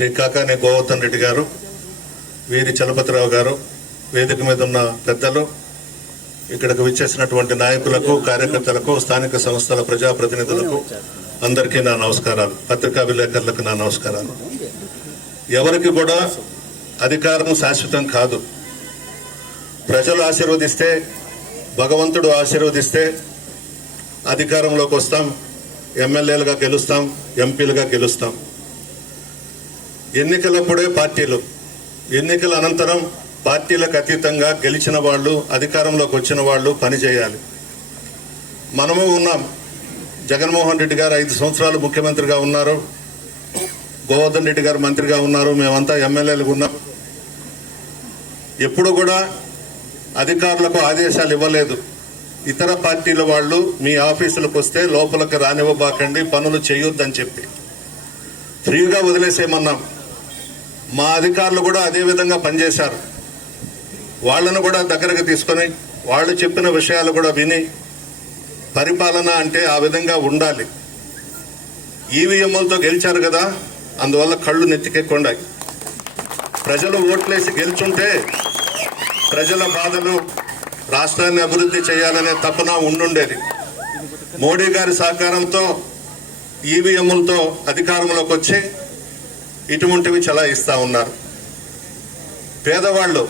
శ్రీ కాకాని గోవర్ధన్ రెడ్డి గారు వీరి చలపతిరావు గారు వేదిక మీద ఉన్న పెద్దలు ఇక్కడికి విచ్చేసినటువంటి నాయకులకు కార్యకర్తలకు స్థానిక సంస్థల ప్రజాప్రతినిధులకు అందరికీ నా నమస్కారాలు. పత్రికా విలేకరులకు నా నమస్కారాలు. ఎవరికి కూడా అధికారం శాశ్వతం కాదు. ప్రజలు ఆశీర్వదిస్తే భగవంతుడు ఆశీర్వదిస్తే అధికారంలోకి వస్తాం ఎమ్మెల్యేలుగా గెలుస్తాం ఎంపీలుగా గెలుస్తాం. ఎన్నికలప్పుడే పార్టీలు ఎన్నికల అనంతరం పార్టీలకు అతీతంగా గెలిచిన వాళ్ళు అధికారంలోకి వచ్చిన వాళ్ళు పనిచేయాలి మనము ఉన్నాం. జగన్మోహన్ రెడ్డి గారు ఐదు సంవత్సరాలు ముఖ్యమంత్రిగా ఉన్నారు. గోవర్ధన్ రెడ్డి గారు మంత్రిగా ఉన్నారు. మేమంతా ఎమ్మెల్యేలు ఉన్నాం. ఎప్పుడు కూడా అధికారులకు ఆదేశాలు ఇవ్వలేదు. ఇతర పార్టీల వాళ్ళు మీ ఆఫీసులకు వస్తే లోపలికి రానివ్వబాకండి పనులు చేయొద్దని చెప్పి. ఫ్రీగా వదిలేసేయమన్నాం. మా అధికారులు కూడా అదే విధంగా పనిచేశారు. వాళ్ళను కూడా దగ్గరకు తీసుకొని వాళ్ళు చెప్పిన విషయాలు కూడా విని పరిపాలన అంటే ఆ విధంగా ఉండాలి. ఈవీఎంలతో గెలిచారు కదా అందువల్ల కళ్ళు నెత్తికెక్కుండాయి. ప్రజలు ఓట్లేసి గెలుచుంటే ప్రజల బాధలు రాష్ట్రాన్ని అభివృద్ధి చేయాలనే తపన ఉండుండేది. మోడీ గారి సహకారంతో ఈవీఎంలతో అధికారంలోకి వచ్చి ఇటువంటివి చలాయిస్తా ఉన్నారు. పేదవాళ్ళు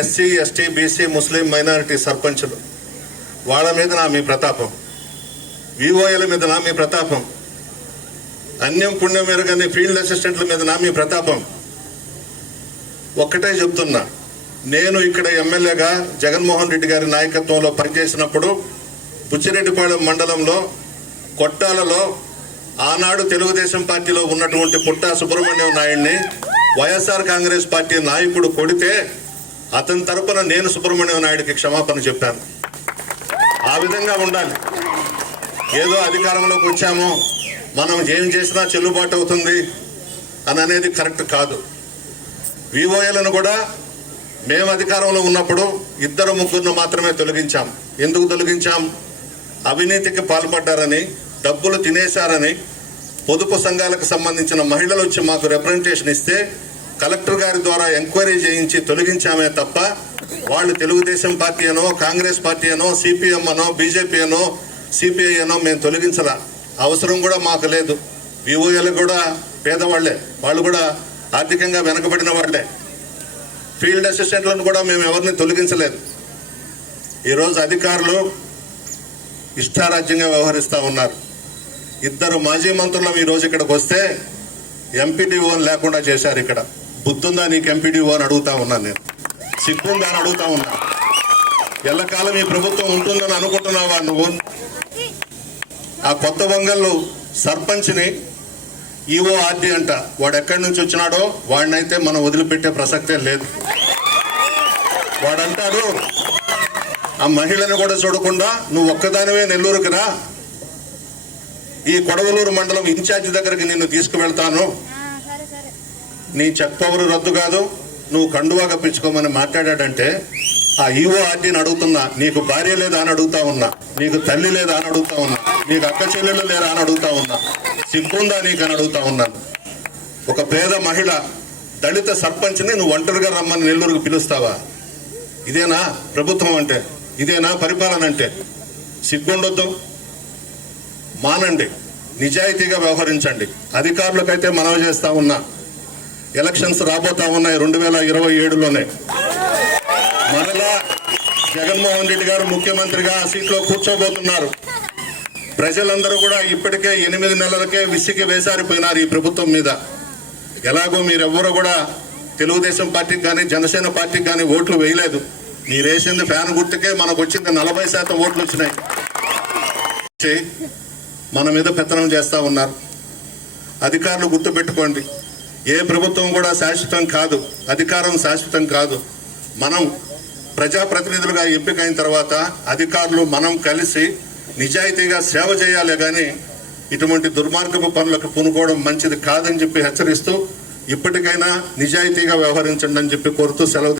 SC ST BC Muslim minority సర్పంచులు వాళ్ళ మీద నా మీ ప్రతాపం. విఓఎల మీద నా మీ ప్రతాపం. అన్యం పుణ్యం మెరుగని ఫీల్డ్ అసిస్టెంట్ల మీద నా మీ ప్రతాపం. ఒక్కటే చెప్తున్నా నేను ఇక్కడ ఎమ్మెల్యేగా జగన్మోహన్ రెడ్డి గారి నాయకత్వంలో పనిచేసినప్పుడు బుచ్చిరెడ్డిపాళెం మండలంలో కొట్టాలలో ఆనాడు తెలుగుదేశం పార్టీలో ఉన్నటువంటి పుట్టా సుబ్రహ్మణ్యం నాయుడిని వైఎస్ఆర్ కాంగ్రెస్ పార్టీ నాయకుడు కొడితే అతని తరపున నేను సుబ్రహ్మణ్యం నాయుడికి క్షమాపణ చెప్పాను. ఆ విధంగా ఉండాలి. ఏదో అధికారంలోకి వచ్చాము మనం ఏం చేసినా చెల్లుబాటు అవుతుంది అని అనేది కరెక్ట్ కాదు. వివోఏలను కూడా మేము అధికారంలో ఉన్నప్పుడు ఇద్దరు ముగ్గురును మాత్రమే తొలగించాం. ఎందుకు తొలగించాం? అవినీతికి పాల్పడ్డారని డబ్బులు తినేశారని పొదుపు సంఘాలకు సంబంధించిన మహిళలు వచ్చి మాకు రిప్రజెంటేషన్ ఇస్తే కలెక్టర్ గారి ద్వారా ఎంక్వైరీ చేయించి తొలగించామే తప్ప వాళ్ళు తెలుగుదేశం పార్టీ అనో కాంగ్రెస్ పార్టీ అనో సిపిఎం అనో బీజేపీ అనో సిపిఐ అనో మేము తొలగించలా. అవసరం కూడా మాకు లేదు. వివోఏలు కూడా పేదవాళ్ళే. వాళ్ళు కూడా ఆర్థికంగా వెనకబడిన వాళ్ళే. ఫీల్డ్ అసిస్టెంట్లను కూడా మేము ఎవరిని తొలగించలేదు. ఈరోజు అధికారులు ఇష్టారాజ్యంగా వ్యవహరిస్తూ ఉన్నారు. ఇద్దరు మాజీ మంత్రులం ఈరోజు ఇక్కడికి వస్తే ఎంపీడీఓని లేకుండా చేశారు ఇక్కడ. బుద్ధుందా నీకు ఎంపీడీఓ అని అడుగుతా ఉన్నాను నేను? సిగ్గుందా అని అడుగుతా ఉన్నా? ఎల్లకాలం ఈ ప్రభుత్వం ఉంటుందని అనుకుంటున్నావా నువ్వు? ఆ కొత్త వంగళ్ళు సర్పంచ్ని ఈఓ ఆర్డీ అంట. వాడు ఎక్కడి నుంచి వచ్చినాడో వాడినైతే మనం వదిలిపెట్టే ప్రసక్తే లేదు. వాడంటాడు ఆ మహిళను కూడా చూడకుండా నువ్వు ఒక్కదానివే నెల్లూరుకి రా. ఈ కొడవలూరు మండలం ఇన్ఛార్జి దగ్గరికి నిన్ను తీసుకువెళ్తాను. నీ చెక్ పవర్ రద్దు కాదు నువ్వు కండువా కప్పించుకోమని మాట్లాడాడంటే ఆ ఈవో ఆర్టీని అడుగుతున్నా. నీకు భార్య లేదా అని అడుగుతా ఉన్నా. నీకు తల్లి లేదా అని అడుగుతా ఉన్నా. నీకు అక్క చెల్లెళ్ళు లేరా అని అడుగుతా ఉన్నా. సిగ్గుందా నీకు అని అడుగుతా ఉన్నాను ఒక పేద మహిళ దళిత సర్పంచ్ని నువ్వు ఒంటరిగా రమ్మని నెల్లూరుకు పిలుస్తావా? ఇదేనా ప్రభుత్వం అంటే? ఇదేనా పరిపాలన అంటే? సిగ్గుండొద్దు. మానండి నిజాయితీగా వ్యవహరించండి. అధికారులకైతే మనవి చేస్తా ఉన్నా. ఎలక్షన్స్ రాబోతా ఉన్నాయి రెండు వేల ఇరవై ఏడులోనే. మరలా జగన్మోహన్ రెడ్డి గారు ముఖ్యమంత్రిగా ఆ సీట్లో కూర్చోబోతున్నారు. ప్రజలందరూ కూడా ఇప్పటికే ఎనిమిది నెలలకే విసిగి వేసారిపోయినారు ఈ ప్రభుత్వం మీద. ఎలాగో మీరెవ్వరూ కూడా తెలుగుదేశం పార్టీకి కానీ జనసేన పార్టీకి కానీ ఓట్లు వేయలేదు. మీరేసింది ఫ్యాన్ గుర్తుకే మనకు వచ్చింది నలభై శాతం ఓట్లు వచ్చినాయి మన మీద పెత్తనం చేస్తా ఉన్నారు. అధికారులు గుర్తుపెట్టుకోండి. ఏ ప్రభుత్వం కూడా శాశ్వతం కాదు. అధికారం శాశ్వతం కాదు. మనం ప్రజాప్రతినిధులుగా ఎంపికైన తర్వాత అధికారులు మనం కలిసి నిజాయితీగా సేవ చేయాలి కానీ ఇటువంటి దుర్మార్గపు పనులకు పూనుకోవడం మంచిది కాదని చెప్పి హెచ్చరిస్తూ ఇప్పటికైనా నిజాయితీగా వ్యవహరించండి అని చెప్పి కోరుతూ సెలవు